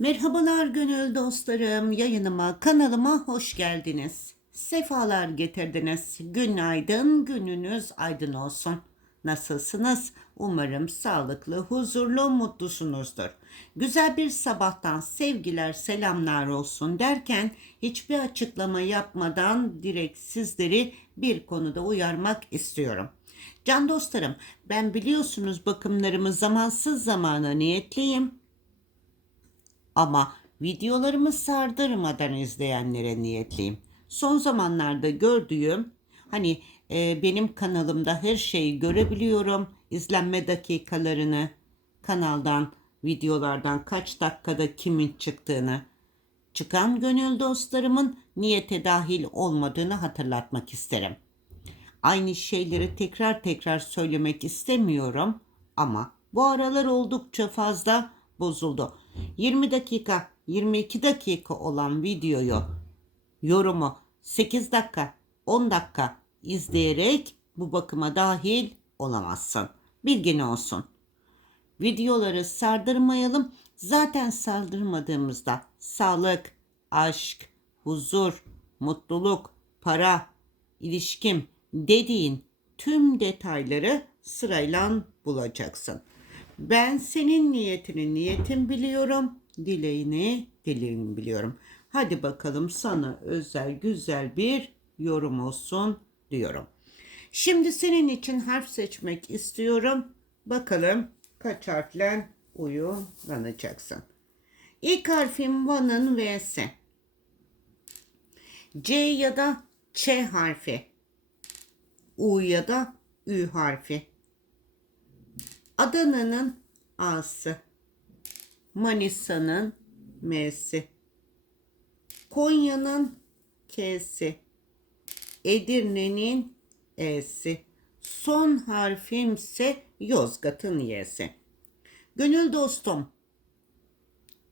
Merhabalar gönül dostlarım. Yayınıma, kanalıma hoş geldiniz. Sefalar getirdiniz. Günaydın, gününüz aydın olsun. Nasılsınız? Umarım sağlıklı, huzurlu, mutlusunuzdur. Güzel bir sabahtan sevgiler, selamlar olsun derken hiçbir açıklama yapmadan direkt sizleri bir konuda uyarmak istiyorum. Can dostlarım, ben biliyorsunuz bakımlarımı zamansız zamana niyetliyim. Ama videolarımı sardırmadan izleyenlere niyetliyim. Son zamanlarda gördüğüm hani e, benim kanalımda her şeyi görebiliyorum. İzlenme dakikalarını kanaldan, videolardan kaç dakikada kimin çıktığını çıkan gönül dostlarımın niyete dahil olmadığını hatırlatmak isterim. Aynı şeyleri tekrar tekrar söylemek istemiyorum ama bu aralar oldukça fazla bozuldu. 20 dakika, 22 dakika olan videoyu yorumu 8 dakika, 10 dakika izleyerek bu bakıma dahil olamazsın. Bilgin olsun. Videoları sardırmayalım. Zaten saldırmadığımızda sağlık, aşk, huzur, mutluluk, para, ilişkim dediğin tüm detayları sırayla bulacaksın. Ben senin niyetini niyetim biliyorum, dileğini dileğini biliyorum. Hadi bakalım sana özel güzel bir yorum olsun diyorum. Şimdi senin için harf seçmek istiyorum. Bakalım kaç harfle uyumlanacaksın. İlk harfim Van'ın V'si. C ya da Ç harfi. U ya da Ü harfi. Adana'nın A'sı. Manisa'nın M'si. Konya'nın K'si. Edirne'nin E'si. Son harfimse Yozgat'ın Y'si. Gönül dostum,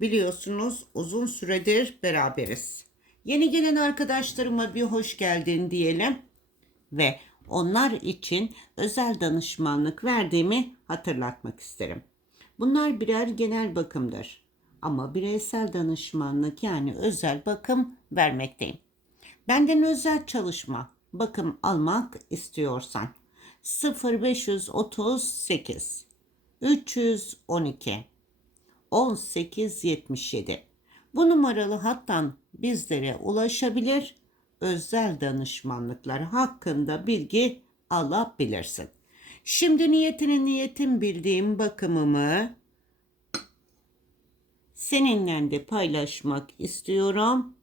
biliyorsunuz uzun süredir beraberiz. Yeni gelen arkadaşlarıma bir hoş geldin diyelim ve onlar için özel danışmanlık verdiğimi hatırlatmak isterim. Bunlar birer genel bakımdır. Ama bireysel danışmanlık yani özel bakım vermekteyim. Benden özel çalışma, bakım almak istiyorsan 0538 312 1877 bu numaralı hattan bizlere ulaşabilir özel danışmanlıklar hakkında bilgi alabilirsin. Şimdi niyetini niyetim bildiğim bakımımı seninle de paylaşmak istiyorum.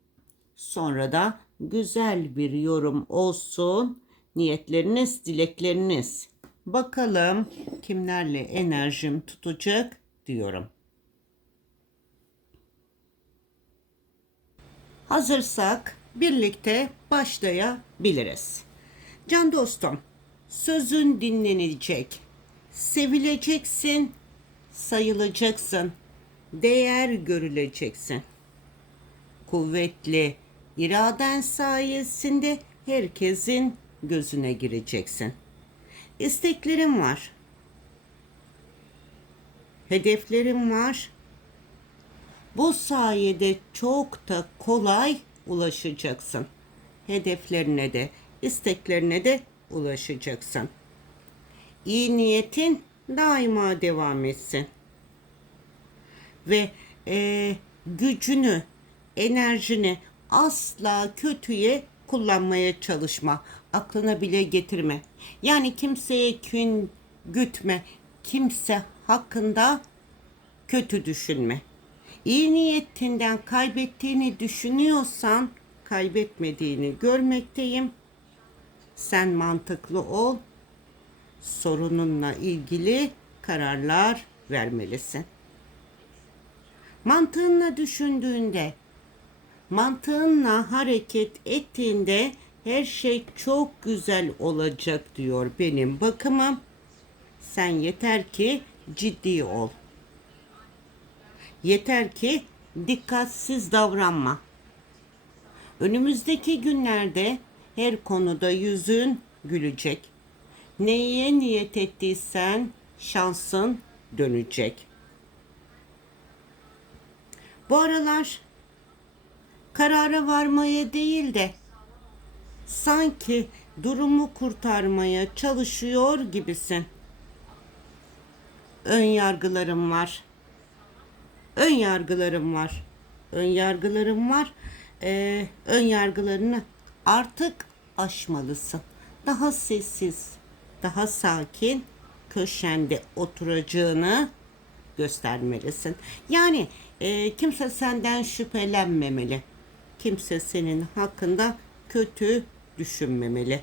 Sonra da güzel bir yorum olsun. Niyetleriniz, dilekleriniz. Bakalım kimlerle enerjim tutacak diyorum. Hazırsak birlikte başlayabiliriz. Can dostum, sözün dinlenilecek. Sevileceksin, sayılacaksın. Değer görüleceksin. Kuvvetli iraden sayesinde herkesin gözüne gireceksin. İsteklerim var. Hedeflerim var. Bu sayede çok da kolay ulaşacaksın. Hedeflerine de, isteklerine de ulaşacaksın. İyi niyetin daima devam etsin. Ve e, gücünü, enerjini asla kötüye kullanmaya çalışma. Aklına bile getirme. Yani kimseye kün gütme. Kimse hakkında kötü düşünme iyi niyetinden kaybettiğini düşünüyorsan kaybetmediğini görmekteyim. Sen mantıklı ol. Sorununla ilgili kararlar vermelisin. Mantığınla düşündüğünde, mantığınla hareket ettiğinde her şey çok güzel olacak diyor benim bakımım. Sen yeter ki ciddi ol. Yeter ki dikkatsiz davranma. Önümüzdeki günlerde her konuda yüzün gülecek. Neye niyet ettiysen şansın dönecek. Bu aralar karara varmaya değil de sanki durumu kurtarmaya çalışıyor gibisin. Ön yargılarım var. Ön yargılarım var. Ön yargılarım var. Ee, ön yargılarını artık aşmalısın. Daha sessiz, daha sakin köşende oturacağını göstermelisin. Yani e, kimse senden şüphelenmemeli. Kimse senin hakkında kötü düşünmemeli.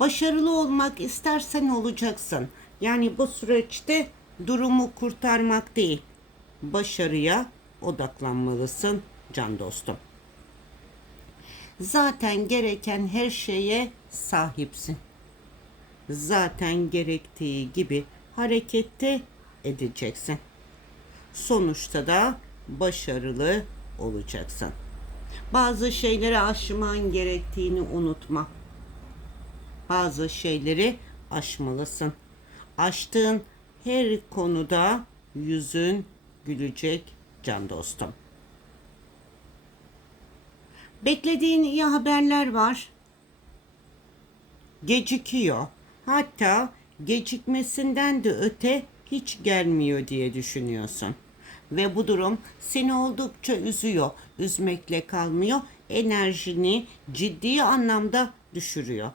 Başarılı olmak istersen olacaksın. Yani bu süreçte durumu kurtarmak değil, başarıya odaklanmalısın can dostum. Zaten gereken her şeye sahipsin. Zaten gerektiği gibi harekette edeceksin. Sonuçta da başarılı olacaksın. Bazı şeyleri aşman gerektiğini unutma. Bazı şeyleri aşmalısın. Aştığın her konuda yüzün gülecek can dostum. Beklediğin iyi haberler var. Gecikiyor. Hatta gecikmesinden de öte hiç gelmiyor diye düşünüyorsun. Ve bu durum seni oldukça üzüyor. Üzmekle kalmıyor. Enerjini ciddi anlamda düşürüyor.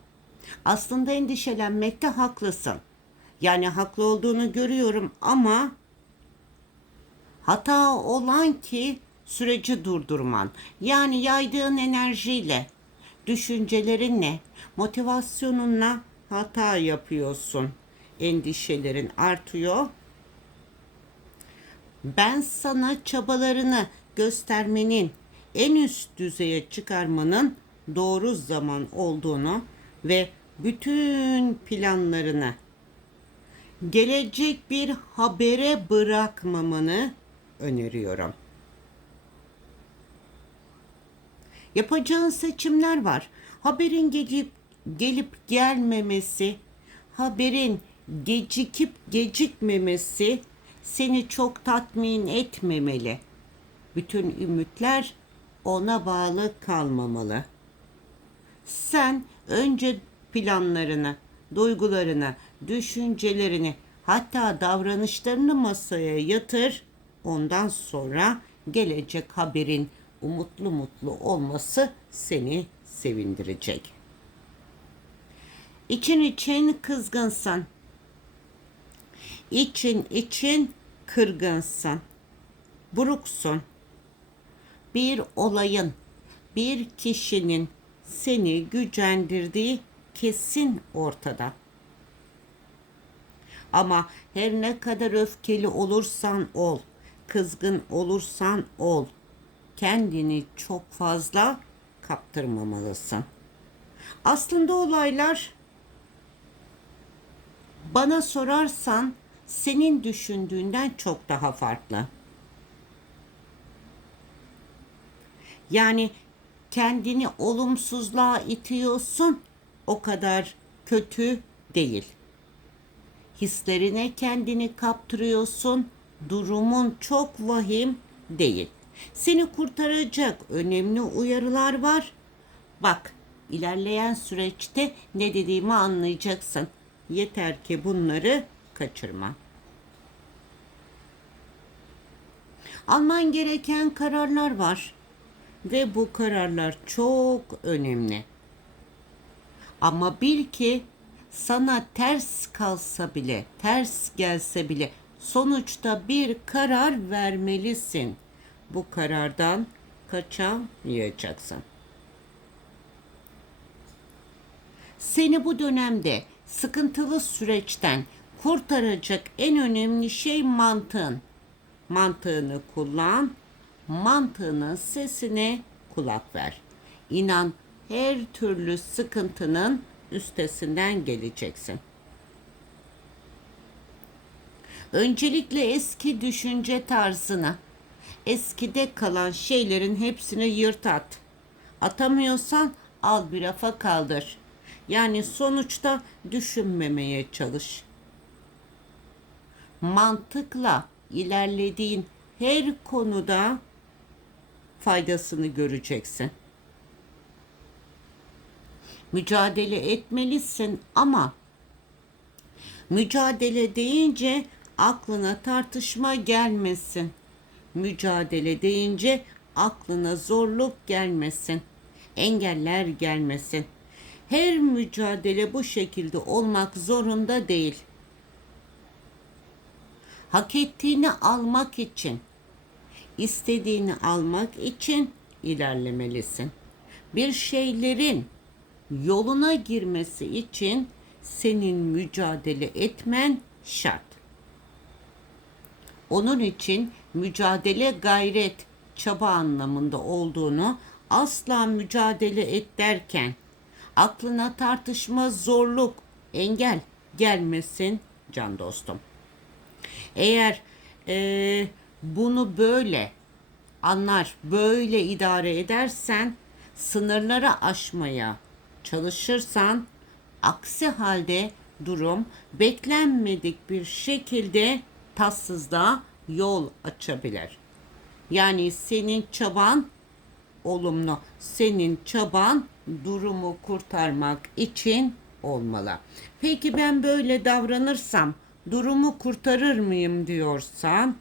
Aslında endişelenmekte haklısın. Yani haklı olduğunu görüyorum ama hata olan ki süreci durdurman. Yani yaydığın enerjiyle, düşüncelerinle, motivasyonunla hata yapıyorsun. Endişelerin artıyor. Ben sana çabalarını göstermenin, en üst düzeye çıkarmanın doğru zaman olduğunu ve bütün planlarını gelecek bir habere bırakmamanı öneriyorum. Yapacağın seçimler var. Haberin gelip gelip gelmemesi, haberin gecikip gecikmemesi seni çok tatmin etmemeli. Bütün ümitler ona bağlı kalmamalı. Sen önce planlarını, duygularını, düşüncelerini, hatta davranışlarını masaya yatır. Ondan sonra gelecek haberin umutlu mutlu olması seni sevindirecek. İçin için kızgınsın. İçin için kırgınsın. Buruksun. Bir olayın, bir kişinin seni gücendirdiği kesin ortada. Ama her ne kadar öfkeli olursan ol, kızgın olursan ol, kendini çok fazla kaptırmamalısın. Aslında olaylar bana sorarsan senin düşündüğünden çok daha farklı. Yani kendini olumsuzluğa itiyorsun o kadar kötü değil. Hislerine kendini kaptırıyorsun. Durumun çok vahim değil. Seni kurtaracak önemli uyarılar var. Bak, ilerleyen süreçte ne dediğimi anlayacaksın. Yeter ki bunları kaçırma. Alman gereken kararlar var ve bu kararlar çok önemli. Ama bil ki sana ters kalsa bile, ters gelse bile sonuçta bir karar vermelisin. Bu karardan kaçamayacaksın. Seni bu dönemde sıkıntılı süreçten kurtaracak en önemli şey mantığın. Mantığını kullan, mantığının sesine kulak ver. İnan her türlü sıkıntının üstesinden geleceksin. Öncelikle eski düşünce tarzını, eskide kalan şeylerin hepsini yırt at. Atamıyorsan al bir rafa kaldır. Yani sonuçta düşünmemeye çalış. Mantıkla ilerlediğin her konuda faydasını göreceksin. Mücadele etmelisin ama mücadele deyince aklına tartışma gelmesin. Mücadele deyince aklına zorluk gelmesin. Engeller gelmesin. Her mücadele bu şekilde olmak zorunda değil. Hak ettiğini almak için, istediğini almak için ilerlemelisin. Bir şeylerin yoluna girmesi için senin mücadele etmen şart. Onun için mücadele gayret, çaba anlamında olduğunu asla mücadele et derken aklına tartışma, zorluk, engel gelmesin can dostum. Eğer eee, bunu böyle anlar, böyle idare edersen, sınırları aşmaya çalışırsan, aksi halde durum beklenmedik bir şekilde tatsızlığa yol açabilir. Yani senin çaban olumlu, senin çaban durumu kurtarmak için olmalı. Peki ben böyle davranırsam durumu kurtarır mıyım diyorsan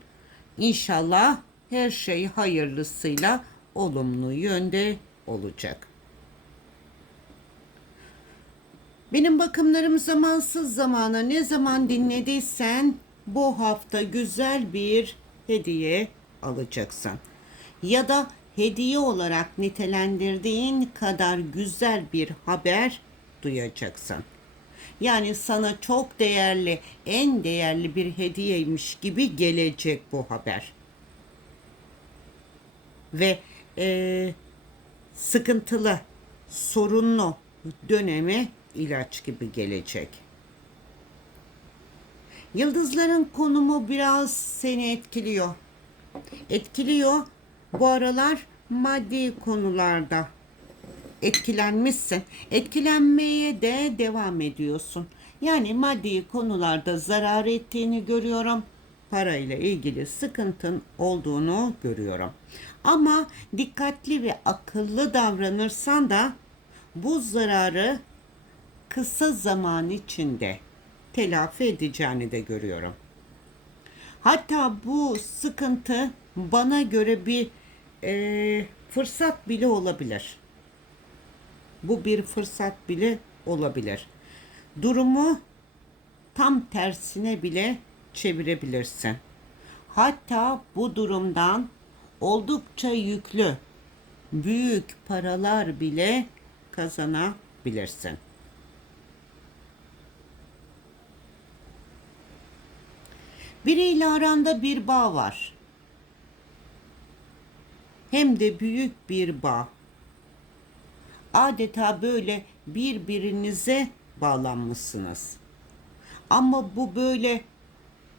inşallah her şey hayırlısıyla olumlu yönde olacak. Benim bakımlarım zamansız zamana ne zaman dinlediysen bu hafta güzel bir hediye alacaksın. Ya da hediye olarak nitelendirdiğin kadar güzel bir haber duyacaksın. Yani sana çok değerli, en değerli bir hediyeymiş gibi gelecek bu haber. Ve eee, sıkıntılı, sorunlu döneme ilaç gibi gelecek. Yıldızların konumu biraz seni etkiliyor. Etkiliyor. Bu aralar maddi konularda etkilenmişsin. Etkilenmeye de devam ediyorsun. Yani maddi konularda zarar ettiğini görüyorum. Parayla ilgili sıkıntın olduğunu görüyorum. Ama dikkatli ve akıllı davranırsan da bu zararı kısa zaman içinde telafi edeceğini de görüyorum. Hatta bu sıkıntı bana göre bir eee, fırsat bile olabilir. Bu bir fırsat bile olabilir. Durumu tam tersine bile çevirebilirsin. Hatta bu durumdan oldukça yüklü büyük paralar bile kazanabilirsin. Biriyle aranda bir bağ var. Hem de büyük bir bağ. Adeta böyle birbirinize bağlanmışsınız. Ama bu böyle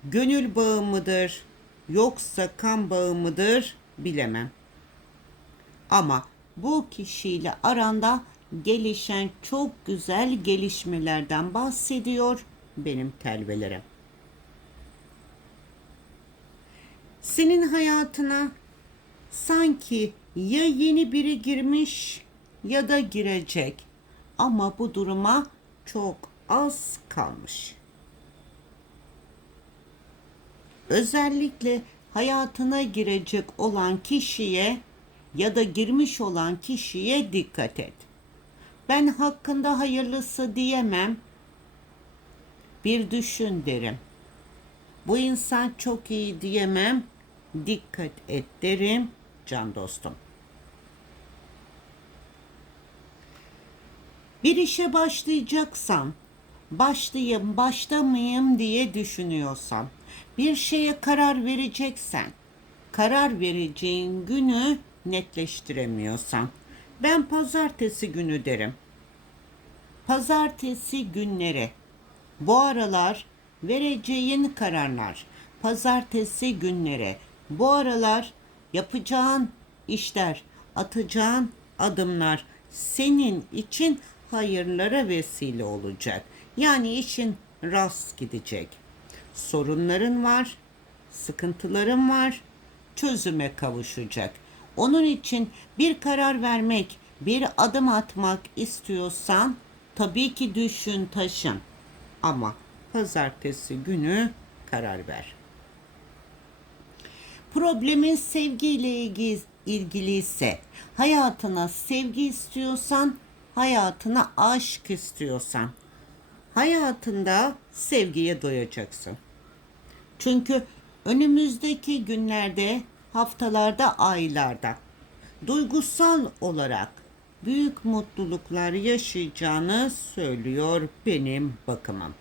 gönül bağı mıdır yoksa kan bağı mıdır bilemem. Ama bu kişiyle aranda gelişen çok güzel gelişmelerden bahsediyor benim telvelerim. Senin hayatına sanki ya yeni biri girmiş ya da girecek. Ama bu duruma çok az kalmış. Özellikle hayatına girecek olan kişiye ya da girmiş olan kişiye dikkat et. Ben hakkında hayırlısı diyemem. Bir düşün derim. Bu insan çok iyi diyemem. Dikkat et derim can dostum. Bir işe başlayacaksan, başlayayım, başlamayayım diye düşünüyorsan, bir şeye karar vereceksen, karar vereceğin günü netleştiremiyorsan, ben pazartesi günü derim. Pazartesi günleri, bu aralar vereceğin kararlar, pazartesi günleri, bu aralar yapacağın işler, atacağın adımlar senin için hayırlara vesile olacak. Yani işin rast gidecek. Sorunların var, sıkıntıların var çözüme kavuşacak. Onun için bir karar vermek, bir adım atmak istiyorsan tabii ki düşün taşın. Ama pazartesi günü karar ver. Problemin sevgiyle ilgili, ilgili ise hayatına sevgi istiyorsan, hayatına aşk istiyorsan, hayatında sevgiye doyacaksın. Çünkü önümüzdeki günlerde, haftalarda, aylarda duygusal olarak büyük mutluluklar yaşayacağını söylüyor benim bakımım.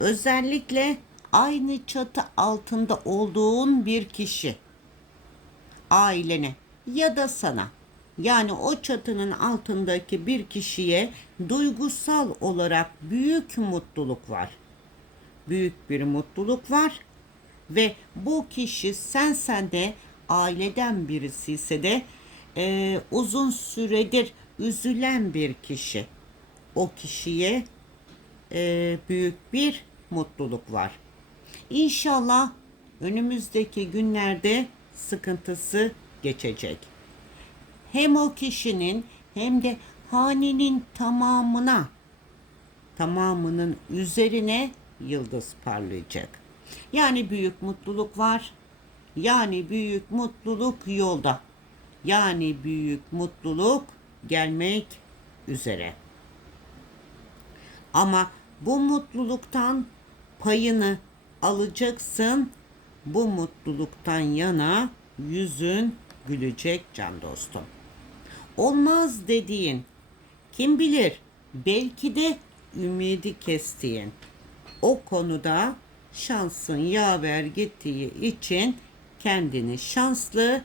Özellikle aynı çatı altında olduğun bir kişi ailene ya da sana yani o çatının altındaki bir kişiye duygusal olarak büyük mutluluk var. Büyük bir mutluluk var ve bu kişi sen sende aileden birisi ise de e, uzun süredir üzülen bir kişi. O kişiye e, büyük bir mutluluk var. İnşallah önümüzdeki günlerde sıkıntısı geçecek. Hem o kişinin hem de hanenin tamamına tamamının üzerine yıldız parlayacak. Yani büyük mutluluk var. Yani büyük mutluluk yolda. Yani büyük mutluluk gelmek üzere. Ama bu mutluluktan payını alacaksın. Bu mutluluktan yana yüzün gülecek can dostum. Olmaz dediğin, kim bilir belki de ümidi kestiğin o konuda şansın yaver gittiği için kendini şanslı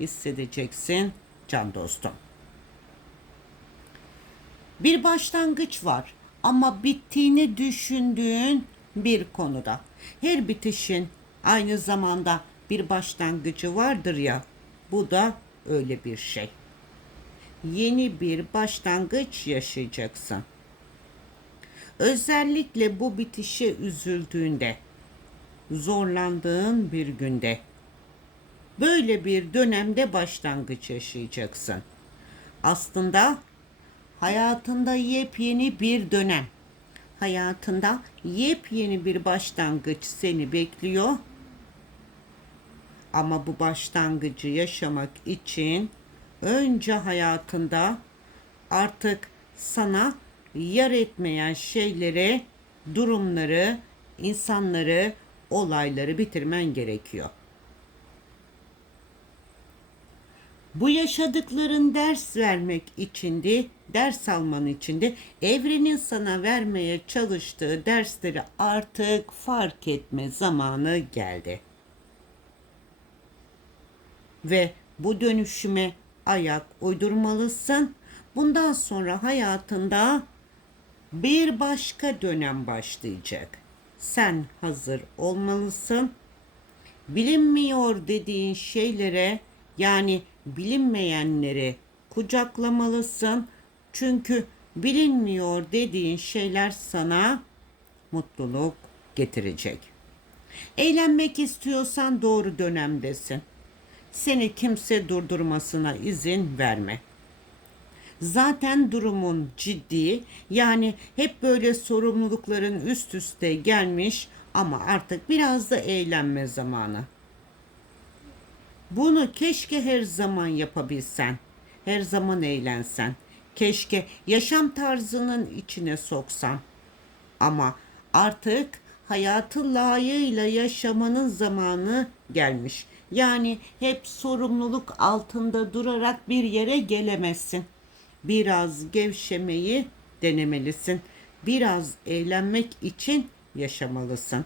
hissedeceksin can dostum. Bir başlangıç var ama bittiğini düşündüğün bir konuda. Her bitişin aynı zamanda bir başlangıcı vardır ya. Bu da öyle bir şey. Yeni bir başlangıç yaşayacaksın. Özellikle bu bitişe üzüldüğünde, zorlandığın bir günde böyle bir dönemde başlangıç yaşayacaksın. Aslında hayatında yepyeni bir dönem. Hayatında yepyeni bir başlangıç seni bekliyor. Ama bu başlangıcı yaşamak için önce hayatında artık sana yar etmeyen şeylere, durumları, insanları, olayları bitirmen gerekiyor. Bu yaşadıkların ders vermek içindi, ders alman içindi. Evrenin sana vermeye çalıştığı dersleri artık fark etme zamanı geldi. Ve bu dönüşüme ayak uydurmalısın. Bundan sonra hayatında bir başka dönem başlayacak. Sen hazır olmalısın. Bilinmiyor dediğin şeylere yani bilinmeyenleri kucaklamalısın. Çünkü bilinmiyor dediğin şeyler sana mutluluk getirecek. Eğlenmek istiyorsan doğru dönemdesin. Seni kimse durdurmasına izin verme. Zaten durumun ciddi. Yani hep böyle sorumlulukların üst üste gelmiş ama artık biraz da eğlenme zamanı. Bunu keşke her zaman yapabilsen. Her zaman eğlensen. Keşke yaşam tarzının içine soksan. Ama artık hayatı layığıyla yaşamanın zamanı gelmiş. Yani hep sorumluluk altında durarak bir yere gelemezsin. Biraz gevşemeyi denemelisin. Biraz eğlenmek için yaşamalısın.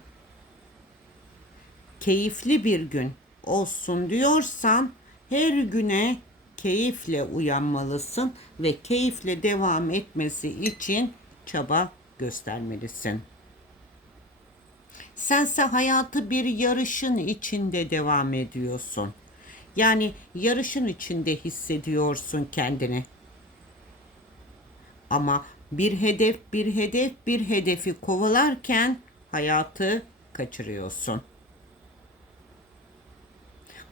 Keyifli bir gün olsun diyorsan her güne keyifle uyanmalısın ve keyifle devam etmesi için çaba göstermelisin. Sense hayatı bir yarışın içinde devam ediyorsun. Yani yarışın içinde hissediyorsun kendini. Ama bir hedef, bir hedef, bir hedefi kovalarken hayatı kaçırıyorsun.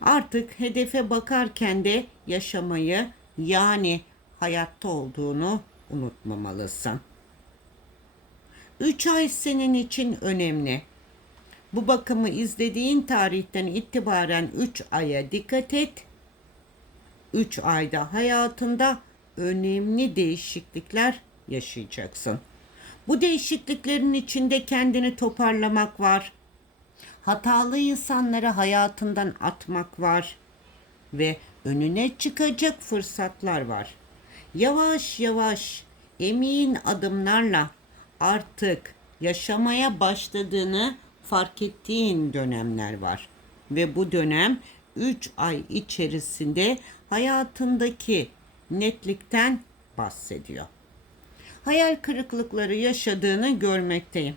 Artık hedefe bakarken de yaşamayı yani hayatta olduğunu unutmamalısın. 3 ay senin için önemli. Bu bakımı izlediğin tarihten itibaren 3 aya dikkat et. 3 ayda hayatında önemli değişiklikler yaşayacaksın. Bu değişikliklerin içinde kendini toparlamak var. Hatalı insanları hayatından atmak var ve önüne çıkacak fırsatlar var. Yavaş yavaş emin adımlarla artık yaşamaya başladığını fark ettiğin dönemler var. Ve bu dönem 3 ay içerisinde hayatındaki netlikten bahsediyor. Hayal kırıklıkları yaşadığını görmekteyim.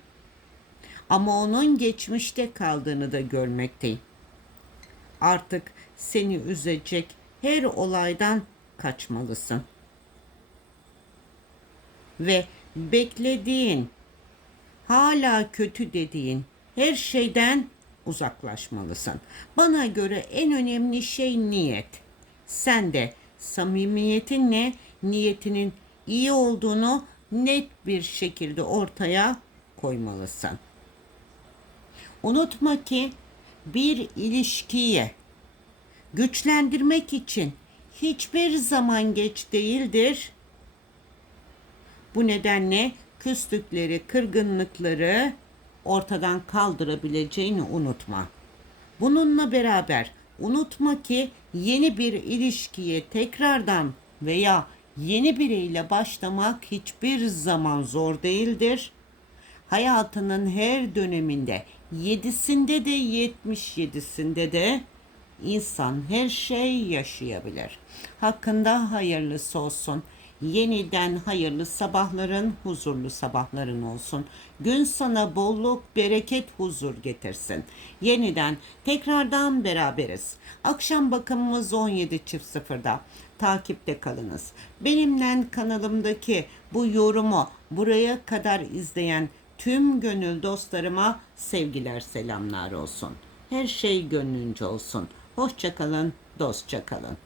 Ama onun geçmişte kaldığını da görmekteyim. Artık seni üzecek her olaydan kaçmalısın. Ve beklediğin, hala kötü dediğin her şeyden uzaklaşmalısın. Bana göre en önemli şey niyet. Sen de samimiyetinle niyetinin iyi olduğunu net bir şekilde ortaya koymalısın. Unutma ki bir ilişkiyi güçlendirmek için hiçbir zaman geç değildir. Bu nedenle küslükleri, kırgınlıkları ortadan kaldırabileceğini unutma. Bununla beraber unutma ki yeni bir ilişkiye tekrardan veya yeni biriyle başlamak hiçbir zaman zor değildir. Hayatının her döneminde, yedisinde de yetmiş yedisinde de insan her şey yaşayabilir. Hakkında hayırlısı olsun. Yeniden hayırlı sabahların, huzurlu sabahların olsun. Gün sana bolluk, bereket, huzur getirsin. Yeniden tekrardan beraberiz. Akşam bakımımız 17.00'da. Takipte kalınız. Benimle kanalımdaki bu yorumu buraya kadar izleyen tüm gönül dostlarıma sevgiler selamlar olsun. Her şey gönlünce olsun. Hoşçakalın, dostça kalın.